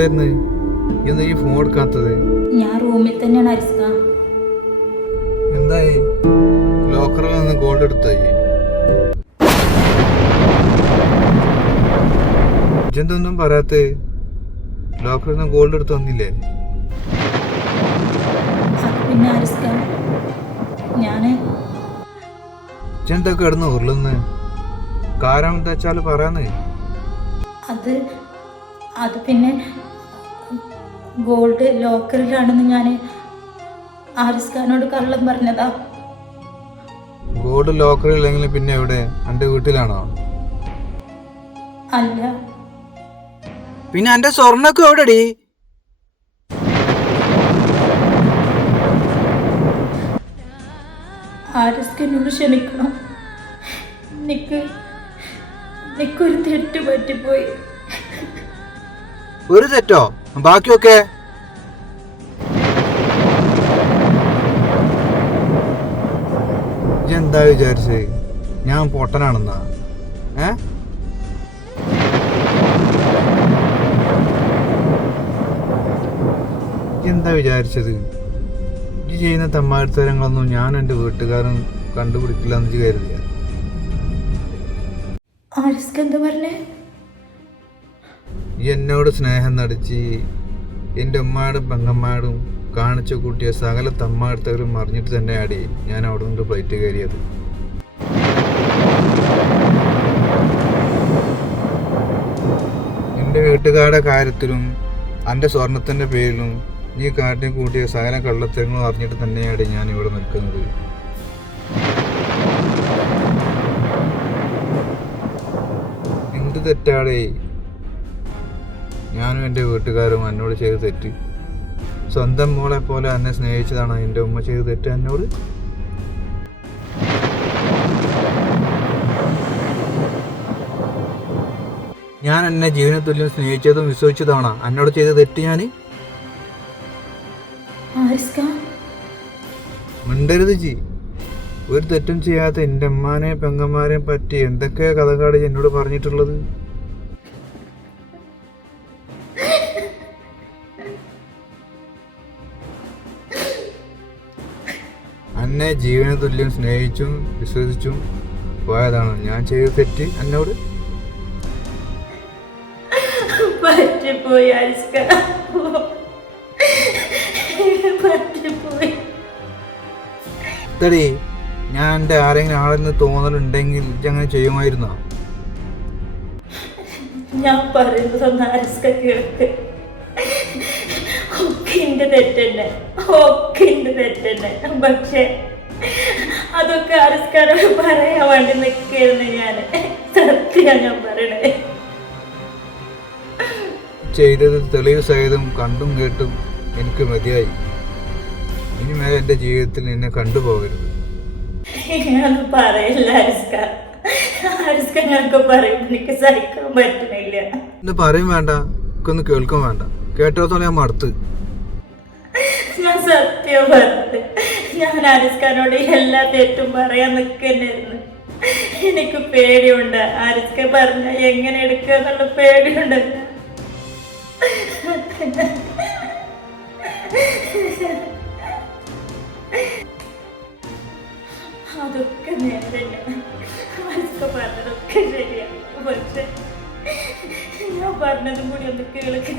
എവിടെ ഇരുന്ന് എന്താ ഈ ഫോൺ എടുക്കാത്തത്? ഞാൻ റൂമിൽ തന്നെയാണ് അരിസ്ക. എന്തായി? ലോക്കറിൽ നിന്ന് ഗോൾഡ് എടുത്തായി? ഇജെന്തൊന്നും പറയാത്തേ? ലോക്കറിൽ നിന്ന് ഗോൾഡ് എടുത്ത് വന്നില്ലേ? പിന്നെ അരിസ്ക ഞാന് ഇജെന്താ കിടന്ന് ഉരുളുന്ന്? കാരണം എന്താ വെച്ചാല് പറയാന്ന്. അത് പിന്നെ ഗോൾഡ് ലോക്കറിലാണെന്ന് ഞാൻ ആരിസ്ഖാനോട് കള്ളം പറഞ്ഞതാ. ഗോൾഡ് ലോക്കറിൽ ഇല്ലെങ്കിൽ പിന്നെ എവിടെ? എന്റെ വീട്ടിലാണോ? അല്ല. പിന്നെ എന്റെ സ്വർണ്ണൊക്കെ എവിടെടി? ആരിസ്ഖാനോട് ക്ഷമിക്കണം. നിക്കൊരു തെറ്റ് പറ്റിപ്പോയി. ഒരു തെറ്റോ? ബാക്കിയൊക്കെ എന്താ വിചാരിച്ചേ? ഞാൻ പൊട്ടനാണെന്നാ? എന്താ വിചാരിച്ചത്? ഈ ചെയ്യുന്ന തമ്മാടിത്തരങ്ങളൊന്നും ഞാൻ എൻ്റെ വീട്ടുകാരൻ കണ്ടുപിടിക്കില്ല എന്ന് കരുതിയ? എന്നോട് സ്നേഹം നടിച്ച് എൻ്റെ ഉമ്മാടും പെങ്ങന്മാടും കാണിച്ചു കൂട്ടിയ സകല തമ്മാടുത്തവരും അറിഞ്ഞിട്ട് തന്നെയാടി ഞാൻ അവിടെ നിന്ന് ഫ്ലൈറ്റ് കയറിയത്. എൻ്റെ വീട്ടുകാരുടെ കാര്യത്തിലും എൻ്റെ സ്വർണത്തിൻ്റെ പേരിലും നീ കാട്ടി കൂട്ടിയ സകല കള്ളത്തരങ്ങളും അറിഞ്ഞിട്ട് തന്നെയാണ് ഞാൻ ഇവിടെ നിൽക്കുന്നത്. എന്ത് തെറ്റാടേ ഞാനും എൻ്റെ വീട്ടുകാരും എന്നോട് ചെയ്ത് തെറ്റ്? സ്വന്തം മോളെ പോലെ എന്നെ സ്നേഹിച്ചതാണ് എൻ്റെ ഉമ്മ ചെയ്ത് തെറ്റ് എന്നോട്? ഞാൻ എന്നെ ജീവനത്തുല്യം സ്നേഹിച്ചതും വിശ്വസിച്ചതാണ് എന്നോട് ചെയ്ത് തെറ്റ്? ഞാൻ മിണ്ടരുത് ജി. ഒരു തെറ്റും ചെയ്യാത്ത എൻ്റെ അമ്മാനെയും പെങ്ങന്മാരെയും പറ്റി എന്തൊക്കെ കഥകാട് എന്നോട് പറഞ്ഞിട്ടുള്ളത്? എന്നെ ജീവന തുല്യം സ്നേഹിച്ചും വിശ്വസിച്ചും പോയതാണ് ഞാൻ ചെയ്ത തെറ്റ് എന്നോട്? ഇതടി ഞാൻ എൻ്റെ ആരെങ്കിലും ആളെന്ന് തോന്നലുണ്ടെങ്കിൽ ഇങ്ങനെ ചെയ്യുമായിരുന്നോ? ഞാൻ പറയുന്നതൊന്ന് ആരിസ്ക കേൾക്ക്. ഒക്കെ എന്റെ തെറ്റന്നെ. പക്ഷെ അതൊക്കെ ആരിസ്കാരോട് പറയാൻ വേണ്ടി നിൽക്കായിരുന്നു ഞാൻ. സത്യം ഞാൻ പറയണേ. ചെയ്തത് തെളിവ് സഹിതം കണ്ടും കേട്ടും എനിക്ക് മതിയായി. ഇനി മേലെ എൻ്റെ ജീവിതത്തിൽ നിന്നെ കണ്ടുപോകരുത്. ഞാനൊന്നും പറയില്ല ആരിസ്ക. ഞങ്ങൾക്ക് പറയുമ്പോൾ എനിക്ക് സഹിക്കാൻ പറ്റുന്നില്ല. ഒന്ന് പറയും വേണ്ട, ഒന്ന് കേൾക്കും വേണ്ട. കേട്ടോത്തോളം ഞാൻ മടുത്ത്. ഞാൻ സത്യം പറഞ്ഞത്. ഞാൻ ആരിസ്കാനോട് എല്ലാ തെറ്റും പറയാൻ നിൽക്കുന്നായിരുന്നു. എനിക്ക് പേടിയുണ്ട്. ആരിസ്ക പറഞ്ഞ എങ്ങനെ എടുക്കുക എന്നുള്ള പേടിയുണ്ടല്ല. അതൊക്കെ നേരല്ല. ആരിസ്ക പറഞ്ഞതൊക്കെ ശരിയാണ്. പക്ഷെ ഞാൻ പറഞ്ഞതും കൂടി ഒന്ന് കേൾക്ക്.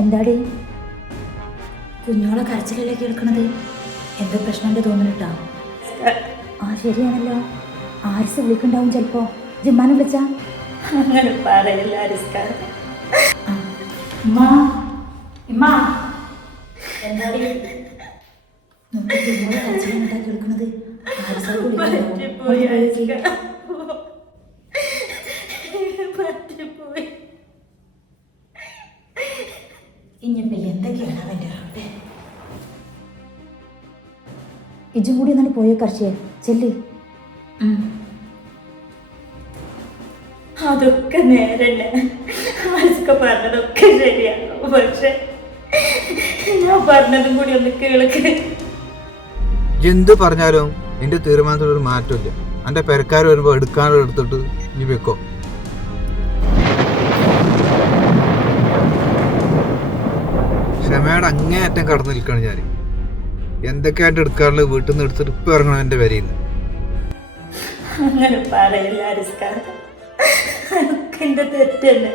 എന്താടി കുഞ്ഞോളെ കരച്ചിലല്ലേ കേൾക്കണത്? എന്താ പ്രശ്നം തോന്നുന്നുട്ടാ? ശരിയാണല്ലോ. ആരിസ് വിളിക്കണ്ടാവും ചിലപ്പോ. ജിമ്മാനെ വിളിച്ചാ? അങ്ങനെ പറയില്ല ആരിസ്ക. എന്താടി കുഞ്ഞോളെ കരച്ചിലാ കേൾക്കണത്? ഇനിയിപ്പോ എന്തൊക്കെയാണ് അവൻ്റെ റബ്ബേ. ഇജും കൂടി എന്നാണ് പോയ കർച്ചയെ ചെല്ലി. അതൊക്കെ നേരല്ല. ആരിസ്ക പറഞ്ഞതൊക്കെ ശരിയാണ്. പക്ഷെ ഞാൻ പറഞ്ഞതും കൂടി ഒന്ന് കേൾക്ക്. എന്ത് പറഞ്ഞാലും എൻ്റെ തീരുമാനത്തിലൊരു മാറ്റമില്ല. എൻ്റെ പെരക്കാർ വരുമ്പോൾ എടുക്കാനുള്ള എടുത്തിട്ട് നീ വെക്കോ. ക്ഷമയുടെ അങ്ങേയറ്റം കടന്നു നിൽക്കുകയാണ് ഞാൻ. എന്തൊക്കെയായിട്ട് എടുക്കാറുള്ളത് വീട്ടിൽ നിന്ന് എടുത്തിട്ട് ഇപ്പം ഇറങ്ങണം എൻ്റെ വരയിൽ നിന്ന്. അങ്ങനെ പറയില്ല അരിസ്ക, എൻ്റെ തെറ്റന്നെ.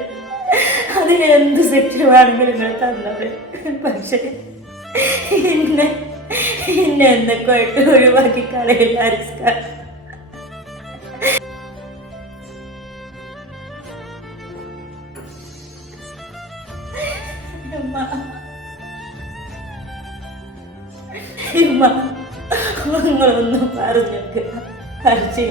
അതിന് എന്ത് ശിക്ഷ വേണമെങ്കിലും നിങ്ങൾ തന്നത്. പക്ഷേ എന്നെ എന്തൊക്കെ ആയിട്ട് ഒഴിവാക്കി കളയില്ല അരിസ്ക. നിങ്ങളൊന്നും പറഞ്ഞൊക്കെ ഹർഷി.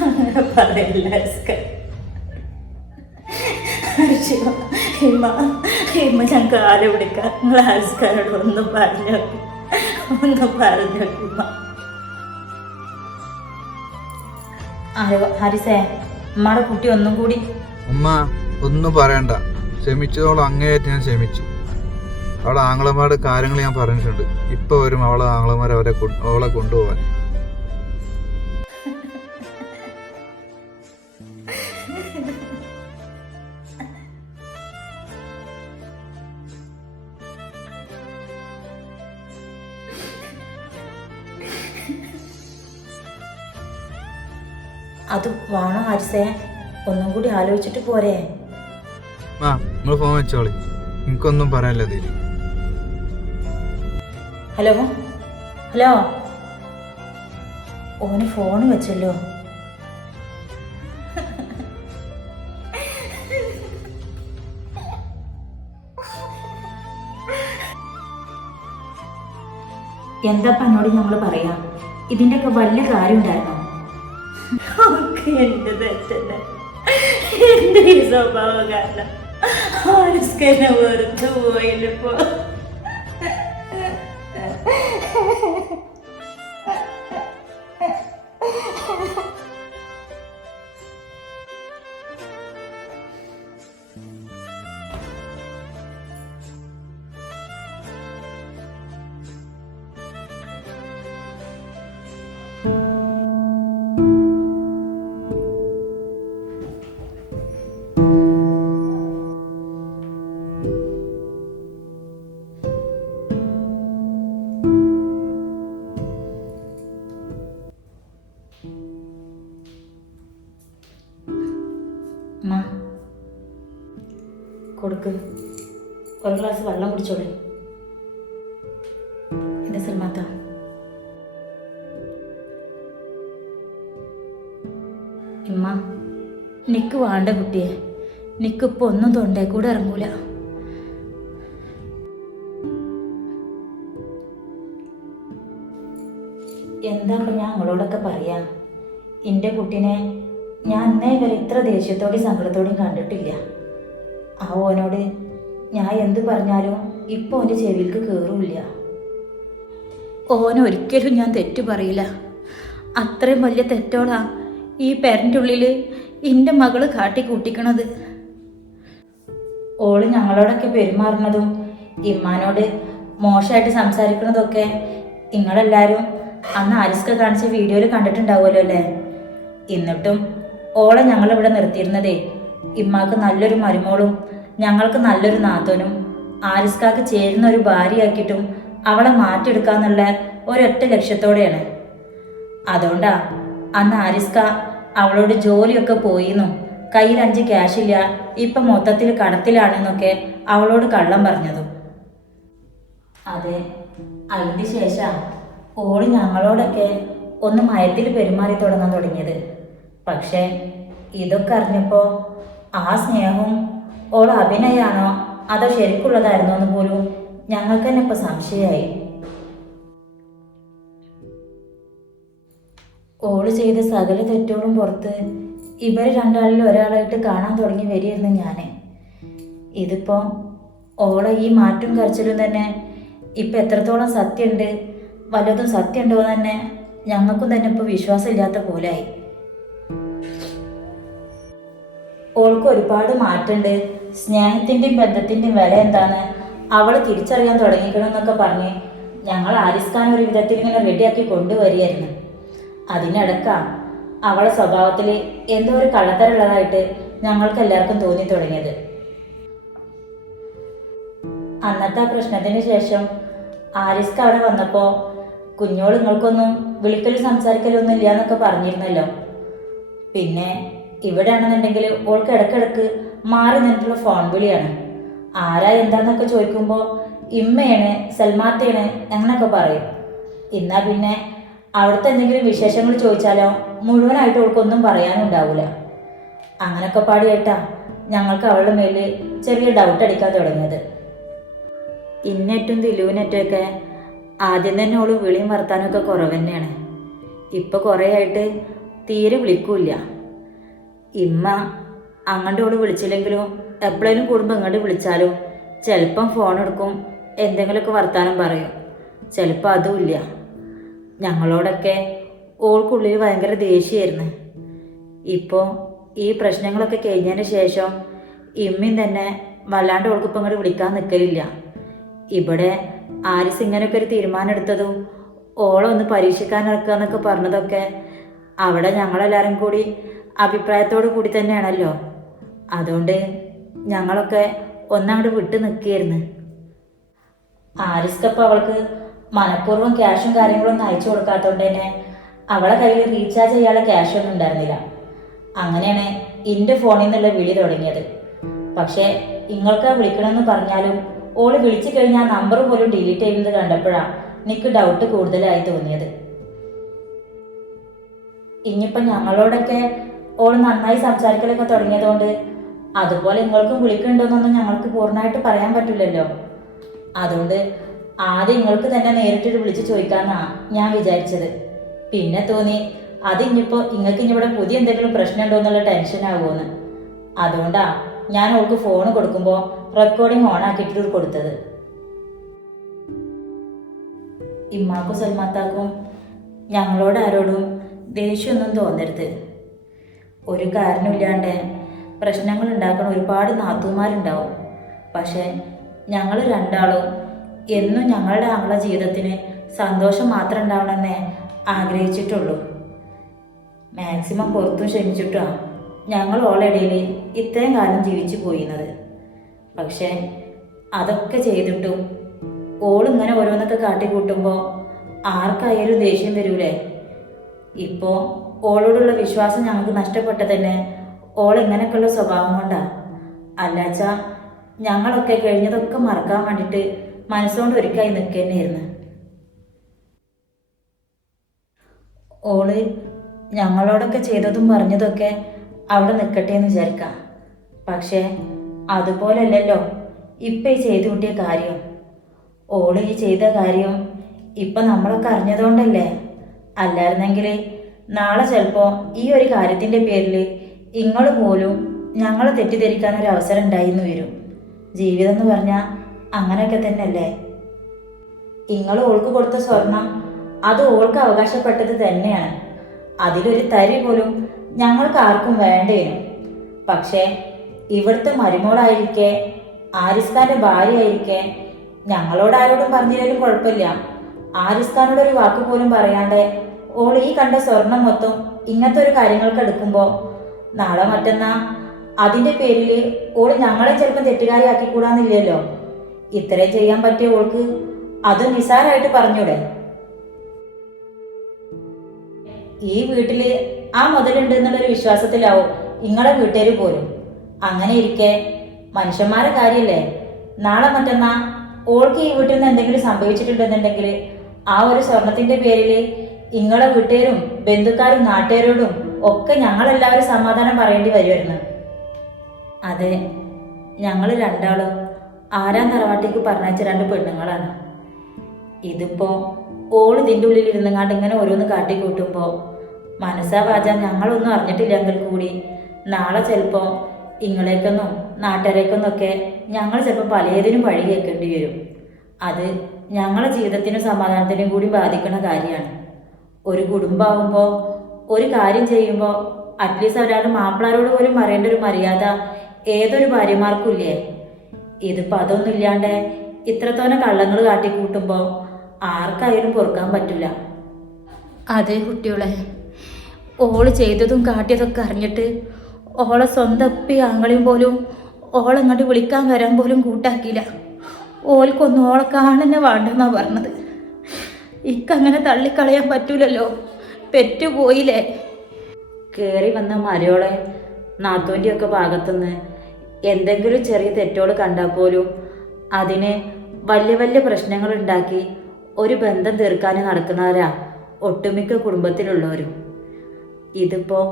അങ്ങനെ പറയില്ല ഹിമ ഞാൻ കാല് പിടിക്കാം. നിങ്ങൾ ഹർസ്കാരോട് ഒന്നും പറഞ്ഞോക്കി, ഒന്നും പറഞ്ഞോക്കിമ്മ. ഹരിസേ, അമ്മയുടെ കുട്ടി ഒന്നും കൂടി. ഉമ്മ ഒന്നും പറയണ്ട, ക്ഷമിച്ചതോളം അങ്ങേയറ്റം ഞാൻ ക്ഷമിച്ചു. അവളെ ആങ്ങളമാരുടെ കാര്യങ്ങൾ ഞാൻ പറഞ്ഞിട്ടുണ്ട്. ഇപ്പൊ വരും അവളെ ആങ്ങളമാർ അവളെ കൊണ്ടുപോകാൻ. അത് വേണോ ഹരിസേ? ഒന്നും കൂടി ആലോചിച്ചിട്ട് പോരെ? നിങ്ങൾ ഫോൺ വെച്ചോളി, എനിക്കൊന്നും പറയാനില്ല ഇതിൽ. ഹലോ ഹലോ, ഓന് ഫോൺ വെച്ചല്ലോ. എന്താ എന്നോട് ഞങ്ങൾ പറയാം? ഇതിൻ്റെയൊക്കെ വലിയ കാര്യം ഉണ്ടായിരുന്നോ? എന്റെ തെറ്റന്നെ, എന്റെ ഈ സ്വഭാവം കാരണം ആരിസ്കനെ വെറുതെ പോയില്ലപ്പോ. കൊടുക്ക്, ഒരു ഗ്ലാസ് വെള്ളം കുടിച്ചോളെ. എന്താ സൽമാത്ത? ഇമ്മ, നിക്ക് വേണ്ട കുട്ടിയെ, നിക്കിപ്പോൾ ഒന്നും തൊണ്ടേ കൂടെ ഇറങ്ങൂല. എന്താ ഞാൻ നിങ്ങളോടൊക്കെ പറയാം? എൻ്റെ കുട്ടീനെ ഞാൻ അന്നേ വരെ ഇത്ര ദേഷ്യത്തോടെയും സങ്കടത്തോടെയും കണ്ടിട്ടില്ല. ആ ഓനോട് ഞാൻ എന്ത് പറഞ്ഞാലും ഇപ്പോൾ ഓൻ്റെ ചെവിയിലേക്ക് കയറില്ല. ഓനൊരിക്കലും ഞാൻ തെറ്റു പറയില്ല. അത്രയും വലിയ തെറ്റോളാ ഈ പേരൻ്റെ ഉള്ളിൽ എൻ്റെ മകള് കാട്ടിക്കൂട്ടിക്കണത്. ഓള് ഞങ്ങളോടൊക്കെ പെരുമാറുന്നതും ഇമ്മാനോട് മോശമായിട്ട് സംസാരിക്കുന്നതൊക്കെ നിങ്ങളെല്ലാവരും അന്ന് ആരിസ്ക കാണിച്ച വീഡിയോയിൽ കണ്ടിട്ടുണ്ടാവുമല്ലോ അല്ലേ? എന്നിട്ടും ഓളെ ഞങ്ങളിവിടെ നിർത്തിയിരുന്നതേ ഇമ്മാക്ക് നല്ലൊരു മരുമോളും ഞങ്ങൾക്ക് നല്ലൊരു നാത്തോനും ആരിസ്കാക്ക് ചേരുന്ന ഒരു ഭാര്യയാക്കിയിട്ടും അവളെ മാറ്റിയെടുക്കാന്നുള്ള ഒരൊറ്റ ലക്ഷ്യത്തോടെയാണ്. അതുകൊണ്ടാ അന്ന് ആരിസ്ക അവളോട് ജോലിയൊക്കെ പോയിന്നും കയ്യിൽ 5 ക്യാഷില്ല, ഇപ്പം മൊത്തത്തിൽ കടത്തിലാണെന്നൊക്കെ അവളോട് കള്ളം പറഞ്ഞതും. അതെ, അതിന് ശേഷം ഓള് ഞങ്ങളോടൊക്കെ ഒന്ന് മയത്തിൽ പെരുമാറി തുടങ്ങാൻ തുടങ്ങിയത്. പക്ഷേ ഇതൊക്കെ അറിഞ്ഞപ്പോൾ ആ സ്നേഹവും ഓൾ അഭിനയാണോ അതോ ശരിക്കുള്ളതായിരുന്നോ എന്ന് പോലും ഞങ്ങൾക്ക് തന്നെ ഇപ്പോൾ സംശയമായി. ഓള് ചെയ്ത സകല തെറ്റോളും പുറത്ത് ഇവർ രണ്ടാളിൽ ഒരാളായിട്ട് കാണാൻ തുടങ്ങി വരികയായിരുന്നു ഞാൻ. ഇതിപ്പോൾ ഓളെ ഈ മാറ്റും കരച്ചിലും തന്നെ ഇപ്പം എത്രത്തോളം സത്യമുണ്ട്, വല്ലതും സത്യമുണ്ടോ എന്ന് തന്നെ ഞങ്ങൾക്കും തന്നെ ഇപ്പോൾ വിശ്വാസമില്ലാത്ത പോലായി. ഓൾക്ക് ഒരുപാട് മാറ്റമുണ്ട്, സ്നേഹത്തിൻ്റെയും ബന്ധത്തിൻ്റെയും വില എന്താന്ന് അവൾ തിരിച്ചറിയാൻ തുടങ്ങിക്കണമെന്നൊക്കെ പറഞ്ഞ് ഞങ്ങൾ ആരിസ് ഖാൻ ഒരു വിധത്തിൽ ഇങ്ങനെ റെഡിയാക്കി കൊണ്ടുവരികയായിരുന്നു. അതിനിടയ്ക്കാ അവളെ സ്വഭാവത്തിൽ എന്തോ ഒരു കള്ളത്തരമുള്ളതായിട്ട് ഞങ്ങൾക്ക് എല്ലാവർക്കും തോന്നി തുടങ്ങിയത്. അന്നത്തെ ആ പ്രശ്നത്തിന് ശേഷം ആരിസ്ക്ക് അവിടെ വന്നപ്പോൾ കുഞ്ഞോൾ നിങ്ങൾക്കൊന്നും വിളിക്കലും സംസാരിക്കലൊന്നും ഇല്ല എന്നൊക്കെ പറഞ്ഞിരുന്നല്ലോ. പിന്നെ ഇവിടെ ആണെന്നുണ്ടെങ്കിൽ ഓൾക്ക് ഇടയ്ക്കിടയ്ക്ക് മാറി നിന്നിട്ടുള്ള ഫോൺ വിളിയാണ്. ആരാ എന്താന്നൊക്കെ ചോദിക്കുമ്പോൾ ഇമ്മയാണ്, സൽമാത്തയാണ് അങ്ങനെയൊക്കെ പറയും. എന്നാ പിന്നെ അവിടുത്തെ എന്തെങ്കിലും വിശേഷങ്ങൾ ചോദിച്ചാലോ മുഴുവനായിട്ട് ഓൾക്കൊന്നും പറയാനും ഉണ്ടാവില്ല. അങ്ങനൊക്കെ പാടിയായിട്ടാ ഞങ്ങൾക്ക് അവളുടെ മേലിൽ ചെറിയ ഡൗട്ട് അടിക്കാൻ തുടങ്ങിയത്. ഇന്നേറ്റും ദിലുവിനേറ്റൊക്കെ ആദ്യം തന്നെ ഓള് വിളിയും വർത്താനൊക്കെ കുറവ് തന്നെയാണ്. ഇപ്പം കുറേ ആയിട്ട് തീരെ വിളിക്കൂല. ഇമ്മ അങ്ങോട്ട് ഓള് വിളിച്ചില്ലെങ്കിലും എപ്പോഴേലും കൂടുമ്പോൾ ഇങ്ങോട്ട് വിളിച്ചാലും ചിലപ്പം ഫോൺ എടുക്കും, എന്തെങ്കിലുമൊക്കെ വർത്താനം പറയും, ചിലപ്പോൾ അതുമില്ല. ഞങ്ങളോടൊക്കെ ഓൾക്കുള്ളിൽ ഭയങ്കര ദേഷ്യമായിരുന്നു. ഇപ്പോൾ ഈ പ്രശ്നങ്ങളൊക്കെ കഴിഞ്ഞതിന് ശേഷം ഇമ്മയും തന്നെ വല്ലാണ്ട് ഓൾക്കിപ്പോൾ ഇങ്ങോട്ട് വിളിക്കാൻ നിൽക്കലില്ല. ഇവിടെ ആരിസ് ഇങ്ങനെയൊക്കെ ഒരു തീരുമാനം എടുത്തതും ഓളൊന്ന് പരീക്ഷിക്കാൻ ഇറക്കുക എന്നൊക്കെ പറഞ്ഞതൊക്കെ അവിടെ ഞങ്ങളെല്ലാവരും കൂടി അഭിപ്രായത്തോടു കൂടി തന്നെയാണല്ലോ. അതുകൊണ്ട് ഞങ്ങളൊക്കെ ഒന്നങ്ങോട്ട് വിട്ട് നിൽക്കുകയായിരുന്നു. ആരിസ്ക്കപ്പോൾ അവൾക്ക് മനഃപൂർവ്വം ക്യാഷും കാര്യങ്ങളൊന്നും അയച്ചു കൊടുക്കാത്തതുകൊണ്ട് തന്നെ അവളെ കയ്യിൽ റീചാർജ് ചെയ്യാനുള്ള ക്യാഷൊന്നും ഉണ്ടായിരുന്നില്ല. അങ്ങനെയാണ് എൻ്റെ ഫോണിൽ നിന്നുള്ള വിളി തുടങ്ങിയത്. പക്ഷേ നിങ്ങൾക്ക് വിളിക്കണമെന്ന് പറഞ്ഞാലും ഓള് വിളിച്ചു കഴിഞ്ഞാൽ നമ്പർ പോലും ഡിലീറ്റ് ചെയ്യുന്നത് കണ്ടപ്പോഴാണ് എനിക്ക് ഡൗട്ട് കൂടുതലായി തോന്നിയത്. ഇനിയിപ്പം ഞങ്ങളോടൊക്കെ ഓള് നന്നായി സംസാരിക്കലൊക്കെ തുടങ്ങിയതുകൊണ്ട് അതുപോലെ നിങ്ങൾക്കും വിളിക്കുന്നുണ്ടോയെന്നൊന്നും ഞങ്ങൾക്ക് പൂർണ്ണമായിട്ട് പറയാൻ പറ്റില്ലല്ലോ. അതുകൊണ്ട് ആദ്യം നിങ്ങൾക്ക് തന്നെ നേരിട്ട് വിളിച്ച് ചോദിക്കാമെന്നാണ് ഞാൻ വിചാരിച്ചത്. പിന്നെ തോന്നി അതിനിപ്പോൾ നിങ്ങൾക്ക് ഇനി ഇവിടെ പുതിയ എന്തെങ്കിലും പ്രശ്നമുണ്ടോ എന്നുള്ള ടെൻഷനാകുമെന്ന്. അതുകൊണ്ടാണ് ഞാൻ ഓൾക്ക് ഫോൺ കൊടുക്കുമ്പോൾ റെക്കോർഡിംഗ് ഓൺ ആക്കിയിട്ട് കൊടുത്തത്. ഇമ്മാക്കും സൽമാത്താക്കും ഞങ്ങളോട് ആരോടും ദേഷ്യമൊന്നും തോന്നരുത്. ഒരു കാരണമില്ലാണ്ട് പ്രശ്നങ്ങൾ ഉണ്ടാക്കുന്ന ഒരുപാട് നാത്തൂമാരുണ്ടാവും. പക്ഷേ ഞങ്ങൾ രണ്ടാളും എന്നും ഞങ്ങളുടെ ആങ്ങളുടെ ജീവിതത്തിന് സന്തോഷം മാത്രം ഉണ്ടാവണമെന്നേ ആഗ്രഹിച്ചിട്ടുള്ളൂ. മാക്സിമം പുറത്തും ക്ഷമിച്ചിട്ടാണ് ഞങ്ങൾ ഓളിടയിൽ ഇത്രയും കാലം ജീവിച്ചു പോയിരുന്നത്. പക്ഷേ അതൊക്കെ ചെയ്തിട്ടും ഓളിങ്ങനെ ഓരോന്നൊക്കെ കാട്ടിക്കൂട്ടുമ്പോൾ ആർക്കായാലും ദേഷ്യം വരൂലേ. ഇപ്പോൾ ഓളോടുള്ള വിശ്വാസം ഞങ്ങൾക്ക് നഷ്ടപ്പെട്ടത് തന്നെ ഓളിങ്ങനെയൊക്കെയുള്ള സ്വഭാവം കൊണ്ടാണ്. അല്ലാച്ചാ ഞങ്ങളൊക്കെ കഴിഞ്ഞതൊക്കെ മറക്കാൻ വേണ്ടിയിട്ട് മനസ്സുകൊണ്ട് ഒരുക്കായി നിൽക്കുന്നതായിരുന്നു. ഓള് ഞങ്ങളോടൊക്കെ ചെയ്തതും പറഞ്ഞതൊക്കെ അവിടെ നിൽക്കട്ടെ എന്ന് വിചാരിക്കാം. പക്ഷേ അതുപോലല്ലല്ലോ ഇപ്പം ഈ ചെയ്തു കൂട്ടിയ കാര്യം. ഓള് ഈ ചെയ്ത കാര്യം ഇപ്പം നമ്മളൊക്കെ അറിഞ്ഞതുകൊണ്ടല്ലേ. അല്ലായിരുന്നെങ്കിൽ നാളെ ചിലപ്പോൾ ഈ ഒരു കാര്യത്തിൻ്റെ പേരിൽ നിങ്ങൾ പോലും ഞങ്ങളെ തെറ്റിദ്ധരിക്കാനൊരു അവസരം ഉണ്ടായിന്ന് വരും. ജീവിതം എന്ന് പറഞ്ഞാൽ അങ്ങനെയൊക്കെ തന്നെയല്ലേ. നിങ്ങൾ ഓൾക്ക് കൊടുത്ത സ്വർണം അത് ഓൾക്ക് അവകാശപ്പെട്ടത് തന്നെയാണ്. അതിലൊരു തരി പോലും ഞങ്ങൾക്ക് ആർക്കും വേണ്ടേനു. പക്ഷേ ഇവിടുത്തെ മരുമോളായിരിക്കെ, ആരിസ് ഖാൻ്റെ ഭാര്യയായിരിക്കെ ഞങ്ങളോട് ആരോടും പറഞ്ഞില്ലെങ്കിലും കുഴപ്പമില്ല. ആരിസ് ഖാനോടൊരു വാക്ക് പോലും പറയാണ്ട് ഓൾ ഈ കണ്ട സ്വർണം മൊത്തം ഇങ്ങനത്തെ ഒരു കാര്യങ്ങൾക്ക് എടുക്കുമ്പോൾ നാളെ മറ്റന്നാ അതിൻ്റെ പേരിൽ ഓൾ ഞങ്ങളെ ചിലപ്പം തെറ്റുകാരിയാക്കിക്കൂടാന്നില്ലല്ലോ. ഇത്രയും ചെയ്യാൻ പറ്റിയ ഓൾക്ക് അത് നിസാരമായിട്ട് പറഞ്ഞൂടെ. ഈ വീട്ടിൽ ആ മുതലുണ്ട് എന്നുള്ളൊരു വിശ്വാസത്തിലാവും നിങ്ങളെ വീട്ടുകാർ പോലും. അങ്ങനെ ഇരിക്കെ മനുഷ്യന്മാരെ കാര്യമല്ലേ. നാളെ മറ്റന്നാ ഓൾക്ക് ഈ വീട്ടിൽ നിന്ന് എന്തെങ്കിലും സംഭവിച്ചിട്ടുണ്ടെന്നുണ്ടെങ്കിൽ ആ ഒരു സ്വർണത്തിന്റെ പേരിൽ നിങ്ങളെ വീട്ടുകാരും ബന്ധുക്കാരും നാട്ടുകാരോടും ഒക്കെ ഞങ്ങളെല്ലാവരും സമാധാനം പറയേണ്ടി വരുമായിരുന്നു. അതെ, ഞങ്ങൾ രണ്ടാളും ആരാം തറവാട്ടിക്ക് പറഞ്ഞയച്ച രണ്ട് പെണ്ണുങ്ങളാണ്. ഇതിപ്പോൾ ഓൾ ഇതിൻ്റെ ഉള്ളിൽ ഇരുന്നങ്ങാണ്ട് ഇങ്ങനെ ഓരോന്ന് കാട്ടിക്കൂട്ടുമ്പോൾ മനസ്സാ വാച ഞങ്ങളൊന്നും അറിഞ്ഞിട്ടില്ലെങ്കിൽ കൂടി നാളെ ചിലപ്പോൾ ഇങ്ങളേക്കൊന്നും നാട്ടുകാരേക്കൊന്നൊക്കെ ഞങ്ങൾ ചിലപ്പോൾ പലതിനും വഴി കേൾക്കേണ്ടി വരും. അത് ഞങ്ങളുടെ ജീവിതത്തിനും സമാധാനത്തിനും കൂടി ബാധിക്കുന്ന കാര്യമാണ്. ഒരു കുടുംബമാകുമ്പോൾ ഒരു കാര്യം ചെയ്യുമ്പോൾ അറ്റ്ലീസ്റ്റ് ഒരാൾ മാപ്പിളാരോട് പോലും പറയേണ്ട ഒരു മര്യാദ ഏതൊരു ഭാര്യമാർക്കും ഇല്ലേ? ഇതിപ്പോൾ അതൊന്നും ഇല്ലാണ്ട് ഇത്രത്തോനെ കള്ളങ്ങൾ കാട്ടിക്കൂട്ടുമ്പോൾ ആർക്കായാലും പൊറുക്കാൻ പറ്റില്ല. അതേ കുട്ടികളെ, ഓള് ചെയ്തതും കാട്ടിയതൊക്കെ അറിഞ്ഞിട്ട് ഓളെ സ്വന്തം അപ്പി ആങ്ങളെയും പോലും ഓളങ്ങോട്ട് വിളിക്കാൻ വരാൻ പോലും കൂട്ടാക്കിയില്ല. ഓൾക്കൊന്നും ഓളെ കാണുന്നെ വേണ്ടെന്നാ പറഞ്ഞത്. ഇക്കങ്ങനെ തള്ളിക്കളയാൻ പറ്റൂലല്ലോ, പെറ്റുപോയില്ലേ. കയറി വന്ന മരയോളെ നാത്തോൻ്റെയൊക്കെ ഭാഗത്തുനിന്ന് എന്തെങ്കിലും ചെറിയ തെറ്റോട് കണ്ടാൽ പോലും അതിന് വലിയ വലിയ പ്രശ്നങ്ങൾ ഉണ്ടാക്കി ഒരു ബന്ധം തീർക്കാൻ നടക്കുന്നവരാ ഒട്ടുമിക്ക കുടുംബത്തിലുള്ളവരും. ഇതിപ്പോൾ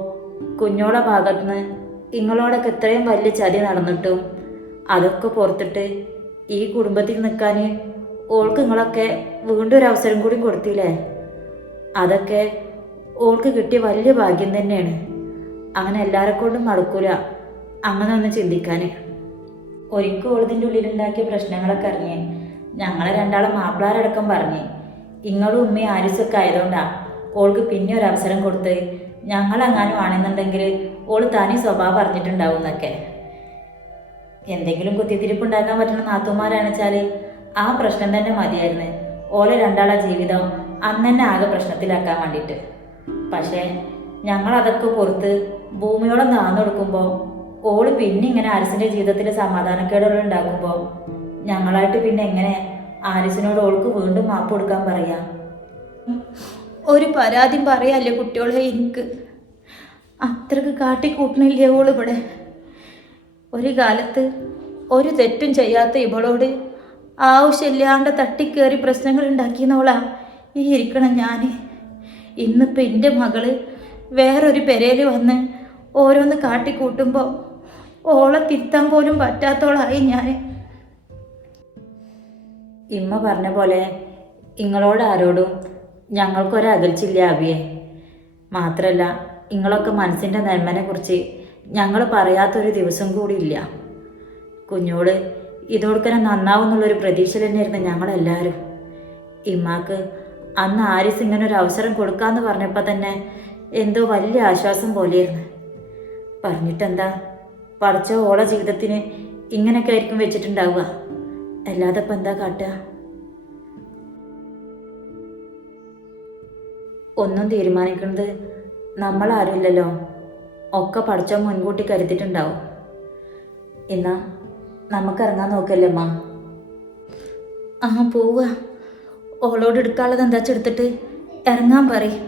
കുഞ്ഞോളെ ഭാഗത്തുനിന്ന് ഇങ്ങളോടൊക്കെ ഇത്രയും വലിയ ചതി നടന്നിട്ടും അതൊക്കെ പുറത്തിട്ട് ഈ കുടുംബത്തിൽ നിൽക്കാൻ ഓൾക്ക് നിങ്ങളൊക്കെ വീണ്ടും ഒരു അവസരം കൂടി കൊടുത്തില്ലേ? അതൊക്കെ ഓൾക്ക് കിട്ടിയ വലിയ ഭാഗ്യം തന്നെയാണ്. അങ്ങനെ എല്ലാവരെ കൊണ്ടും നടക്കൂല അങ്ങനെ ഒന്ന് ചിന്തിക്കാൻ. ഒരിക്കൽ ഓളതിൻ്റെ ഉള്ളിലുണ്ടാക്കിയ പ്രശ്നങ്ങളൊക്കെ അറിഞ്ഞ് ഞങ്ങളെ രണ്ടാളെ മാപ്പിളാരടക്കം പറഞ്ഞ് ഇങ്ങളും ഉമ്മയും ആരിസൊക്കെ ആയതുകൊണ്ടാണ് ഓൾക്ക് പിന്നെ ഒരു അവസരം കൊടുത്ത് ഞങ്ങളെങ്ങാനും ആണെന്നുണ്ടെങ്കിൽ ഓൾ തനി സ്വഭാവം പറഞ്ഞിട്ടുണ്ടാവും എന്നൊക്കെ. എന്തെങ്കിലും കുത്തിത്തിരിപ്പുണ്ടാക്കാൻ പറ്റുന്ന നാത്തുമാരാണെച്ചാൽ ആ പ്രശ്നം തന്നെ മതിയായിരുന്നു ഓലെ രണ്ടാളെ ജീവിതം അന്ന് തന്നെ ആകെ പ്രശ്നത്തിലാക്കാൻ വേണ്ടിയിട്ട്. പക്ഷേ ഞങ്ങളതൊക്കെ പുറത്ത് ഭൂമിയോളം താന്നു കൊടുക്കുമ്പോൾ ഓള് പിന്നെ ഇങ്ങനെ ആരിസിൻ്റെ ജീവിതത്തിൽ സമാധാനക്കേടുകൾ ഉണ്ടാക്കുമ്പോൾ ഞങ്ങളായിട്ട് പിന്നെ എങ്ങനെ ആരിസിനോട് ഓൾക്ക് വീണ്ടും മാപ്പ് കൊടുക്കാൻ പറയാം? ഒരു പരാതിയും പറയാല്ലേ കുട്ടികളെ? എനിക്ക് അത്രക്ക് കാട്ടിക്കൂട്ടണില്ലേ ഓള് ഇവിടെ? ഒരു കാലത്ത് ഒരു തെറ്റും ചെയ്യാത്ത ഇവളോട് ആവശ്യമില്ലാണ്ട് തട്ടിക്കേറി പ്രശ്നങ്ങൾ ഉണ്ടാക്കിയെന്നോളാ ഈ ഇരിക്കണം ഞാൻ. ഇന്നിപ്പോൾ എൻ്റെ മകള് വേറൊരു പെരയിൽ വന്ന് ഓരോന്ന് കാട്ടിക്കൂട്ടുമ്പോൾ ഓളെ തിരുത്താൻ പോലും പറ്റാത്തോളായി ഞാൻ. ഇമ്മ പറഞ്ഞ പോലെ ഇങ്ങളോട് ആരോടും ഞങ്ങൾക്കൊരകൽച്ചില്ല അവിയെ. മാത്രമല്ല ഇങ്ങളൊക്കെ മനസ്സിൻ്റെ നന്മനെ കുറിച്ച് ഞങ്ങൾ പറയാത്തൊരു ദിവസം കൂടി ഇല്ല. കുഞ്ഞോട് ഇതോടുക്കനെ നന്നാവും എന്നുള്ളൊരു പ്രതീക്ഷ തന്നെയായിരുന്നു ഞങ്ങളെല്ലാവരും. ഇമ്മാക്ക് അന്ന് ആരിസ് ഇങ്ങനെ ഒരു അവസരം കൊടുക്കാമെന്ന് പറഞ്ഞപ്പോൾ തന്നെ എന്തോ വലിയ ആശ്വാസം പോലെയായിരുന്നു. പറഞ്ഞിട്ടെന്താ, പഠിച്ച ഓളെ ജീവിതത്തിന് ഇങ്ങനെയൊക്കെ ആയിരിക്കും വെച്ചിട്ടുണ്ടാവുക. അല്ലാതെ ഇപ്പം എന്താ കാട്ടുക? ഒന്നും തീരുമാനിക്കുന്നത് നമ്മളാരുമില്ലല്ലോ, ഒക്കെ പഠിച്ചോ മുൻകൂട്ടി കരുതിയിട്ടുണ്ടാവും. എന്നാ നമുക്കിറങ്ങാൻ നോക്കല്ലേ അമ്മ? ആ പോവുക. ഓളോട് എടുക്കാനുള്ളത് എന്താ വെച്ചെടുത്തിട്ട് ഇറങ്ങാൻ പറയും.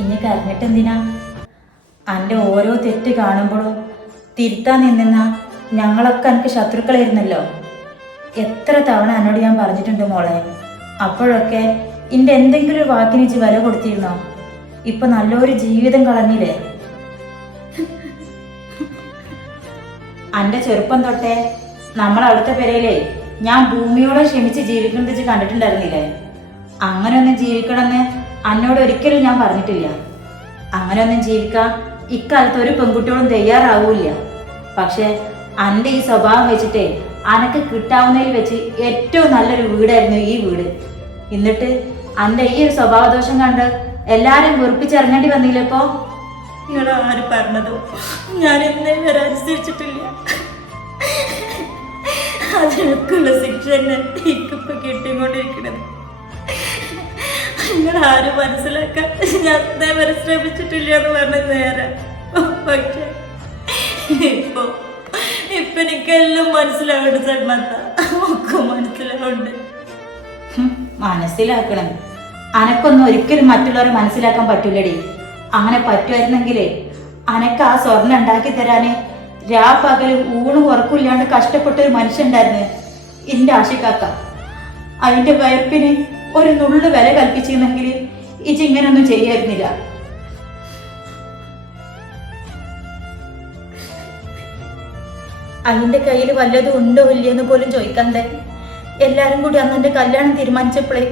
ഇനി കരഞ്ഞിട്ട് എന്തിനാ? അൻ്റെ ഓരോ തെറ്റ് കാണുമ്പോഴും തിരുത്താൻ നിന്ന ഞങ്ങളൊക്കെ എനിക്ക് ശത്രുക്കളായിരുന്നല്ലോ. എത്ര തവണ എന്നോട് ഞാൻ പറഞ്ഞിട്ടുണ്ട് മോളെ. അപ്പോഴൊക്കെ എൻ്റെ എന്തെങ്കിലും ഒരു വാക്കിന് വെച്ച് വില കൊടുത്തിരുന്നോ? ഇപ്പൊ നല്ലൊരു ജീവിതം കളഞ്ഞില്ലേ? അൻ്റെ ചെറുപ്പം തൊട്ടേ നമ്മളവിടുത്തെ പെരയിലേ ഞാൻ ഭൂമിയോടെ ക്ഷമിച്ച് ജീവിക്കുന്നത് വെച്ച് കണ്ടിട്ടുണ്ടായിരുന്നില്ലേ? അങ്ങനെയൊന്നും ജീവിക്കണമെന്ന് അന്നോട് ഒരിക്കലും ഞാൻ പറഞ്ഞിട്ടില്ല. അങ്ങനെയൊന്നും ജീവിക്കാൻ ഇക്കാലത്ത് ഒരു പെൺകുട്ടിയോടും തയ്യാറാവൂല. പക്ഷെ അൻ്റെ ഈ സ്വഭാവം വെച്ചിട്ടേ അനക്ക് കിട്ടാവുന്നതിൽ വെച്ച് ഏറ്റവും നല്ലൊരു വീടായിരുന്നു ഈ വീട്. എന്നിട്ട് അൻ്റെ ഈ ഒരു സ്വഭാവദോഷം കണ്ട് എല്ലാരും വെറുപ്പിച്ചിറങ്ങേണ്ടി വന്നില്ലപ്പോ? നിങ്ങൾ ആര് പറഞ്ഞതും ഞാൻ ഇന്നേ വരെ അനുസരിച്ചിട്ടില്ല. അതിനൊക്കെയുള്ള ശിക്ഷ തന്നെ എനിക്കിപ്പോൾ കിട്ടിക്കൊണ്ടിരിക്കുന്നത്. നിങ്ങൾ ആരും മനസ്സിലാക്കാൻ ഞാൻ വരെ ശ്രമിച്ചിട്ടില്ല എന്ന് പറഞ്ഞത് നേരെ. പക്ഷെ ഇപ്പൊ എനിക്കെല്ലാം മനസ്സിലാവുന്നുണ്ട് സൽമാത്ത, ഒക്കെ മനസ്സിലാവുന്നുണ്ട്. മനസ്സിലാക്കണം. അനക്കൊന്നും ഒരിക്കലും മറ്റുള്ളവരെ മനസ്സിലാക്കാൻ പറ്റൂലടി. അങ്ങനെ പറ്റുമായിരുന്നെങ്കിലേ അനക്ക് ആ സ്വർണ്ണം ഉണ്ടാക്കി തരാന് പകല് ഊണും ഉറക്കില്ലാണ്ട് കഷ്ടപ്പെട്ടൊരു മനുഷ്യണ്ടായിരുന്നു എൻ്റെ ആശിക്കാക്ക. അതിന്റെ വയപ്പിന് ഒരു നുള്ളു വില കൽപ്പിച്ചിരുന്നെങ്കിൽ ഇങ്ങനൊന്നും ചെയ്യായിരുന്നില്ല. അതിന്റെ കയ്യിൽ വല്ലതും ഉണ്ടോ ഇല്ലയെന്ന് പോലും ചോദിക്കണ്ടേ. എല്ലാരും കൂടി അന്ന് എൻ്റെ കല്യാണം തീരുമാനിച്ചപ്പോഴേ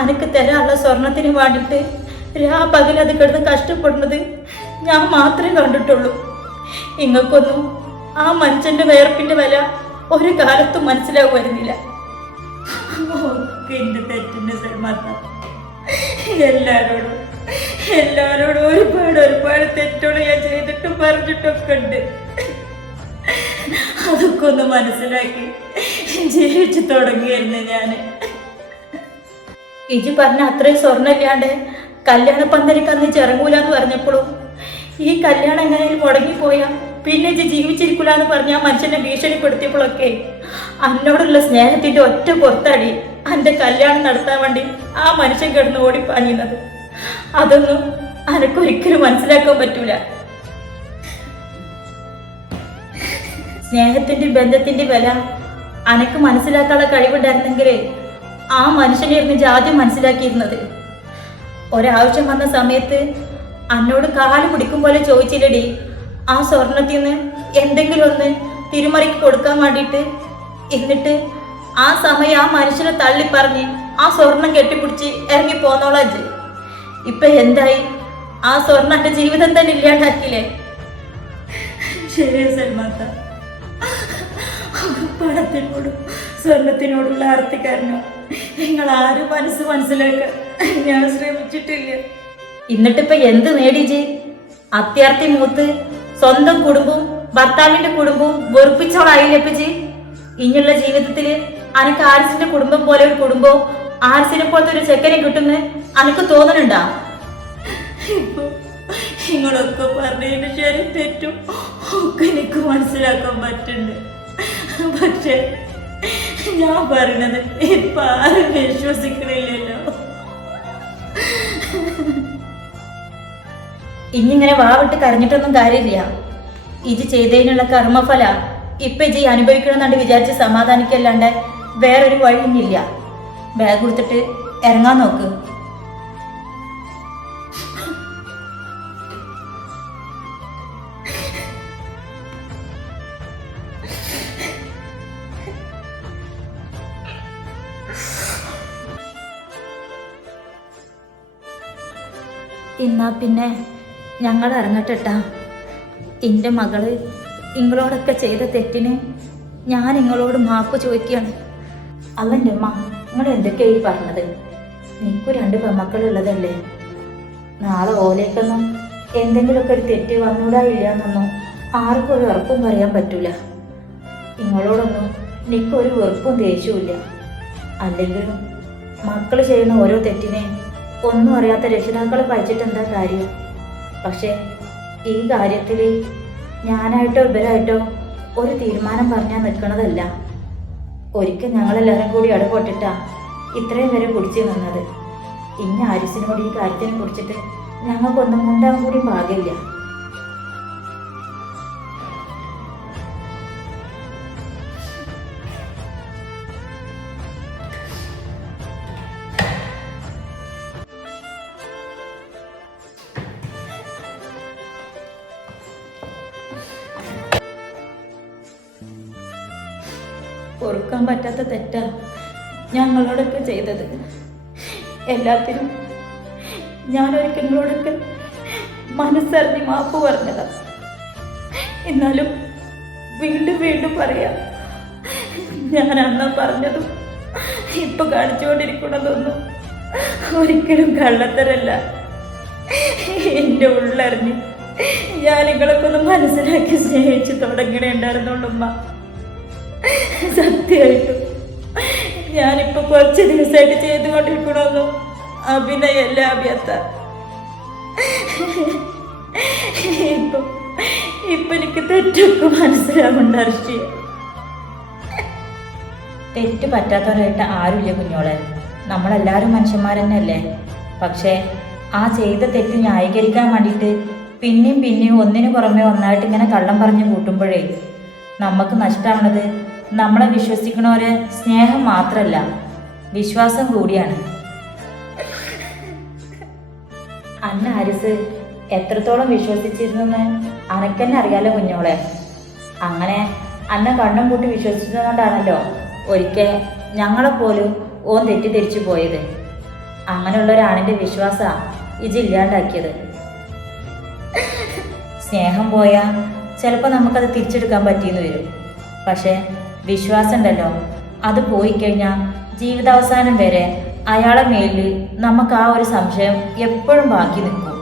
അനക്ക് തരാനുള്ള സ്വർണത്തിന് വേണ്ടിയിട്ട് പകൽ അത് കിടന്ന് കഷ്ടപ്പെടുന്നത് ഞാൻ മാത്രമേ കണ്ടിട്ടുള്ളൂ. ഇങ്ങൾക്കൊന്നും ആ മനുഷ്യന്റെ വേർപ്പിന്റെ വില ഒരു കാലത്തും മനസ്സിലാവുമായിരുന്നില്ല. എന്റെ തെറ്റിന്റെ സൽമാത്ത, എല്ലാരോടും ഒരുപാട് തെറ്റോട് ഞാൻ ചെയ്തിട്ടും പറഞ്ഞിട്ടൊക്കെ ഉണ്ട്. അതൊക്കെ ഒന്ന് മനസ്സിലാക്കി ജീവിച്ചു തുടങ്ങിയായിരുന്നു ഞാന്. ഇജി പറഞ്ഞ അത്രയും സ്വർണ്ണമില്ലാണ്ട് കല്യാണ പന്തലിക്ക് അന്ന് ചിറങ്ങൂലെന്ന് പറഞ്ഞപ്പോഴും ഈ കല്യാണം എങ്ങനെയും മുടങ്ങിപ്പോയാ പിന്നെ ഇജി ജീവിച്ചിരിക്കൂല എന്ന് പറഞ്ഞ ആ മനുഷ്യനെ ഭീഷണിപ്പെടുത്തിയപ്പോഴൊക്കെ അന്നോടുള്ള സ്നേഹത്തിന്റെ ഒറ്റ പുറത്തടി എൻ്റെ കല്യാണം നടത്താൻ വേണ്ടി ആ മനുഷ്യൻ കിടന്ന് ഓടിപ്പാഞ്ഞത്. അതൊന്നും അനക്കൊരിക്കലും മനസ്സിലാക്കാൻ പറ്റൂല. സ്നേഹത്തിന്റെ ബന്ധത്തിന്റെ വില അനക്ക് മനസ്സിലാക്കാനുള്ള കഴിവുണ്ടായിരുന്നെങ്കിലേ ആ മനുഷ്യനായിരുന്നു ജാതി മനസ്സിലാക്കിയിരുന്നത്. ഒരാവശ്യം വന്ന സമയത്ത് അന്നോട് കാല് പിടിക്കും പോലെ ചോദിച്ചില്ലടി ആ സ്വർണത്തിൽ നിന്ന് എന്തെങ്കിലും ഒന്ന് തിരുമറിക്ക് കൊടുക്കാൻ വേണ്ടിയിട്ട്. എന്നിട്ട് ആ സമയം ആ മനുഷ്യനെ തള്ളി പറഞ്ഞ് ആ സ്വർണം കെട്ടിപ്പിടിച്ച് ഇറങ്ങി പോന്നോളാജ്. ഇപ്പൊ എന്തായി? ആ സ്വർണം എന്റെ ജീവിതം തന്നെ ഇല്ലാണ്ടാക്കിയില്ലേ? ശരിയാ സൽമാത്ത, പണത്തിനോടും സ്വർണത്തിനോടുള്ള ആർത്തിക്കാരനോ നിങ്ങൾ ആരും മനസ്സിലാക്കാൻ ഞാൻ ശ്രമിച്ചിട്ടില്ല. എന്നിട്ടിപ്പൊ എന്ത് നേടിജി? അത്യാർത്ഥി മൂത്ത് സ്വന്തം കുടുംബവും ഭർത്താവിന്റെ കുടുംബവും വെറുപ്പിച്ചോളായില്ലപ്പജി. ഇനിയുള്ള ജീവിതത്തില് അനക്ക് ആരിസിന്റെ കുടുംബം പോലെ ഒരു കുടുംബവും ആരിസിനെ പോലത്തെ ഒരു ചെക്കനെ കിട്ടുമെന്ന് അനക്ക് തോന്നുന്നുണ്ടാ? ഇപ്പൊ നിങ്ങളൊക്കെ പറഞ്ഞതിന് ശരി തെറ്റും ഒക്കെ എനിക്ക് മനസ്സിലാക്കാൻ പറ്റുന്നുണ്ട്. പക്ഷെ ഞാൻ പറയണത് ഇപ്പൊ ആരും വിശ്വസിക്കണില്ലല്ലോ. ഇനിങ്ങനെ വാവിട്ട് കരഞ്ഞിട്ടൊന്നും കാര്യമില്ല. ഇജി ചെയ്തതിനുള്ള കർമ്മഫല ഇപ്പൊ ഇജി അനുഭവിക്കണമെന്നുണ്ട് വിചാരിച്ച് സമാധാനിക്കല്ലാണ്ട് വേറൊരു വഴി ഇനിയില്ല. ബാഗ് കൊടുത്തിട്ട് ഇറങ്ങാൻ നോക്ക്. എന്നാ പിന്നെ ഞങ്ങൾ ഇറങ്ങട്ടെട്ടാ. എൻ്റെ മകള് നിങ്ങളോടൊക്കെ ചെയ്ത തെറ്റിന് ഞാൻ നിങ്ങളോട് മാപ്പ് ചോദിക്കുകയാണ്. അല്ലെൻ്റെ അമ്മ, നിങ്ങൾ എന്തൊക്കെയായി പറഞ്ഞത്? നിനക്ക് 2 പെൺമക്കളുള്ളതല്ലേ? നാളെ ഓലേക്കൊന്നും എന്തെങ്കിലുമൊക്കെ ഒരു തെറ്റ് വന്നൂടാ ഇല്ലയെന്നൊന്നും ആർക്കും ഒരു ഉറപ്പും പറയാൻ പറ്റൂല. നിങ്ങളോടൊന്നും നിനക്കൊരു വെറുപ്പും ദേഷ്യവുമില്ല. അല്ലെങ്കിലും മക്കൾ ചെയ്യുന്ന ഓരോ തെറ്റിനെ ഒന്നും അറിയാത്ത രക്ഷിതാക്കളെ പഴിച്ചിട്ട് എന്താ കാര്യം? പക്ഷെ ഈ കാര്യത്തിൽ ഞാനായിട്ടോ ഇവരായിട്ടോ ഒരു തീരുമാനം പറഞ്ഞാൽ നിൽക്കണതല്ല. ഒരിക്കൽ ഞങ്ങളെല്ലാവരും കൂടി ഇടപെട്ടിട്ടാ ഇത്രയും വരെ പിടിച്ചു നിന്നത്. ഇനി ആരിസിനോട് ഈ കാര്യത്തിനെ കുറിച്ചിട്ട് ഞങ്ങൾക്കൊന്നും ഉണ്ടാകാൻ കൂടി പാകില്ല. പൊറുക്കാൻ പറ്റാത്ത തെറ്റാ ഞങ്ങളോടൊക്കെ ചെയ്തത്. എല്ലാത്തിനും ഞാനൊരിക്കൽ നിങ്ങളോടൊക്കെ മനസ്സറിഞ്ഞ് മാപ്പ് പറഞ്ഞതാ. എന്നാലും വീണ്ടും പറയാം, ഞാൻ അന്ന് പറഞ്ഞതും ഇപ്പൊ കാണിച്ചുകൊണ്ടിരിക്കുന്നതൊന്നും ഒരിക്കലും കള്ളത്തരല്ല. എൻ്റെ ഉള്ളറിഞ്ഞ് ഞാൻ നിങ്ങളൊക്കെ ഒന്ന് മനസ്സിലാക്കി സ്നേഹിച്ച് തുടങ്ങണേ ഉണ്ടായിരുന്നുള്ളൂ. സത്യമായിട്ടും ഞാനിപ്പോൾ കുറച്ച് ദിവസമായിട്ട് ചെയ്തുകൊണ്ടിരിക്കണമെന്നു അഭിനയല്ല അഭ്യത്ത. ഇപ്പൊ എനിക്ക് തെറ്റൊക്കെ മനസ്സിലാവുന്നുണ്ട് അർഷിയ. തെറ്റ് പറ്റാത്തവരായിട്ട് ആരുമില്ല കുഞ്ഞോളെ. നമ്മളെല്ലാവരും മനുഷ്യന്മാർ തന്നെയല്ലേ. പക്ഷേ ആ ചെയ്ത തെറ്റ് ന്യായീകരിക്കാൻ വേണ്ടിയിട്ട് പിന്നെയും ഒന്നിനു പുറമെ ഒന്നായിട്ട് ഇങ്ങനെ കള്ളം പറഞ്ഞു കൂട്ടുമ്പോഴേ നമുക്ക് നഷ്ടമാണത് നമ്മളെ വിശ്വസിക്കണവരെ സ്നേഹം മാത്രമല്ല, വിശ്വാസം കൂടിയാണ്. അന്ന ആരിസ് എത്രത്തോളം വിശ്വസിച്ചിരുന്നെന്ന് അനക്കെന്നെ അറിയാലോ കുഞ്ഞോളെ. അങ്ങനെ അന്ന കണ്ണും കൂട്ടി വിശ്വസിച്ചതുകൊണ്ടാണല്ലോ ഒരിക്കൽ ഞങ്ങളെപ്പോലും ഓൻ തെറ്റിദ്ധരിച്ചു പോയത്. അങ്ങനെയുള്ള ഒരാണിൻ്റെ വിശ്വാസമാണ് ഇജില്ലാണ്ടാക്കിയത്. സ്നേഹം പോയാൽ ചിലപ്പോൾ നമുക്കത് തിരിച്ചെടുക്കാൻ പറ്റിയെന്ന് വരും. പക്ഷേ വിശ്വാസം ഉണ്ടല്ലോ, അത് പോയി കഴിഞ്ഞാൽ ജീവിതാവസാനം വരെ അയാളെ മേലിൽ നമുക്ക് ആ ഒരു സംശയം എപ്പോഴും ബാക്കി നിൽക്കും.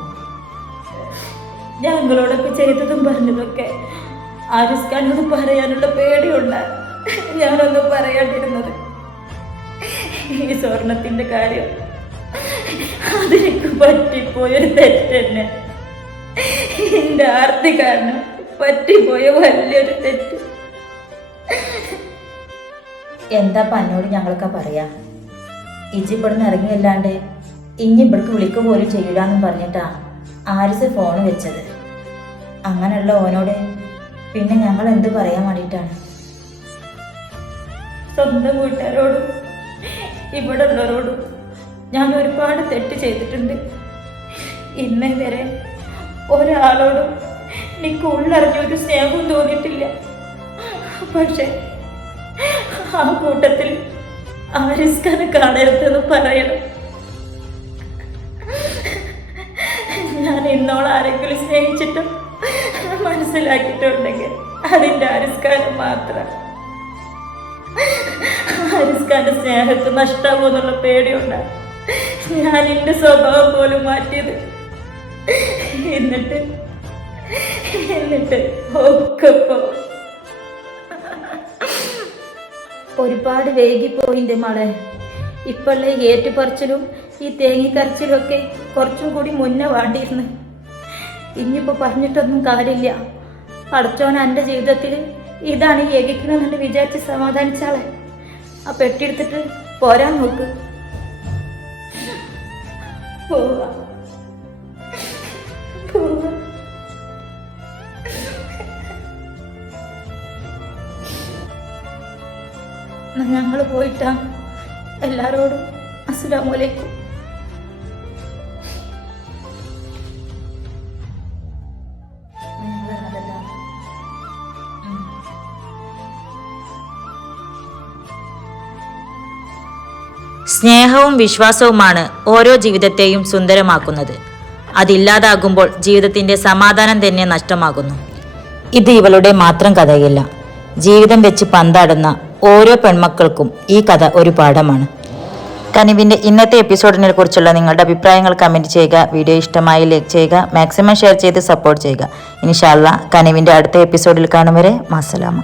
ഞങ്ങളോടൊക്കെ ചെയ്തതും പറഞ്ഞതൊക്കെ ആരിസ്ഖാനോട് പറയാനുള്ള പേടിയുണ്ട് ഞാനൊന്നും പറയാണ്ടിരുന്നത്. ഈ സ്വർണത്തിൻ്റെ കാര്യം അതെനിക്ക് പറ്റിപ്പോയൊരു തെറ്റന്നെ. എൻ്റെ ആർത്തി കാരണം പറ്റിപ്പോയ വലിയൊരു തെറ്റ്. എന്താ പന്നോട് ഞങ്ങളൊക്കെ പറയാ? ഇജിപ്പെടുന്ന് ഇറങ്ങിയല്ലാണ്ട് ഇനി ഇവിടേക്ക് വിളിക്കുക പോലും ചെയ്യൂലെന്നും പറഞ്ഞിട്ടാ ആരിസ് ഫോൺ വെച്ചത്. അങ്ങനെയുള്ള ഓനോട് പിന്നെ ഞങ്ങൾ എന്ത് പറയാൻ വേണ്ടിയിട്ടാണ്? സ്വന്തം വീട്ടുകാരോടും ഇവിടെ ഉള്ളവരോടും ഞാൻ ഒരുപാട് തെറ്റ് ചെയ്തിട്ടുണ്ട്. ഇന്നേ വരെ ഒരാളോടും എനിക്ക് ഉള്ളറിഞ്ഞൊരു സ്നേഹവും തോന്നിയിട്ടില്ല. പക്ഷെ ആ കൂട്ടത്തിൽ ആരിസ്ഖാനെ കാണരുതെന്ന് പറയണം. ഞാൻ ഇന്നോളം ആരെങ്കിലും സ്നേഹിച്ചിട്ടും മനസ്സിലാക്കിയിട്ടുണ്ടെങ്കിൽ അതിൻ്റെ ആരിസ്ഖാനെ മാത്രം. ആരിസ്ഖാന്റെ സ്നേഹത്തെ നഷ്ടാവുമെന്നുള്ള പേടിയുണ്ടാണ് ഞാൻ എൻ്റെ സ്വഭാവം പോലും മാറ്റിയത്. എന്നിട്ട് ഒക്കെ ഒരുപാട് വൈകിപ്പോയിൻ്റെ മകളെ. ഇപ്പോഴേ ഏറ്റുപറിച്ചിലും ഈ തേങ്ങിക്കരച്ചിലും ഒക്കെ കുറച്ചും കൂടി മുന്നേ വേണ്ടിയിരുന്നു. ഇനിയിപ്പോൾ പറഞ്ഞിട്ടൊന്നും കാര്യമില്ല. പടച്ചോൻ എൻ്റെ ജീവിതത്തിൽ ഇതാണ് ഈ ഏകിക്കണമെന്ന് വിചാരിച്ച് സമാധാനിച്ചാളെ. ആ പെട്ടിയെടുത്തിട്ട് പോരാൻ നോക്ക്. പോവാ പോവാ. ഞങ്ങൾ പോയിട്ടാ എല്ലാരോടും അസ്സലാമു അലൈക്കും. സ്നേഹവും വിശ്വാസവുമാണ് ഓരോ ജീവിതത്തെയും സുന്ദരമാക്കുന്നത്. അതില്ലാതാകുമ്പോൾ ജീവിതത്തിൻ്റെ സമാധാനം തന്നെ നഷ്ടമാകുന്നു. ഇത് ഇവളുടെ മാത്രം കഥയല്ല. ജീവിതം വെച്ച് പന്താടുന്ന ഓരോ പെൺമക്കൾക്കും ഈ കഥ ഒരു പാഠമാണ്. കനിവിൻ്റെ ഇന്നത്തെ എപ്പിസോഡിനെ കുറിച്ചുള്ള നിങ്ങളുടെ അഭിപ്രായങ്ങൾ കമൻറ്റ് ചെയ്യുക. വീഡിയോ ഇഷ്ടമായി ലൈക്ക് ചെയ്യുക. മാക്സിമം ഷെയർ ചെയ്ത് സപ്പോർട്ട് ചെയ്യുക. ഇൻഷാ അല്ലാഹ് കനിവിൻ്റെ അടുത്ത എപ്പിസോഡിൽ കാണും വരെ മാസലാമ.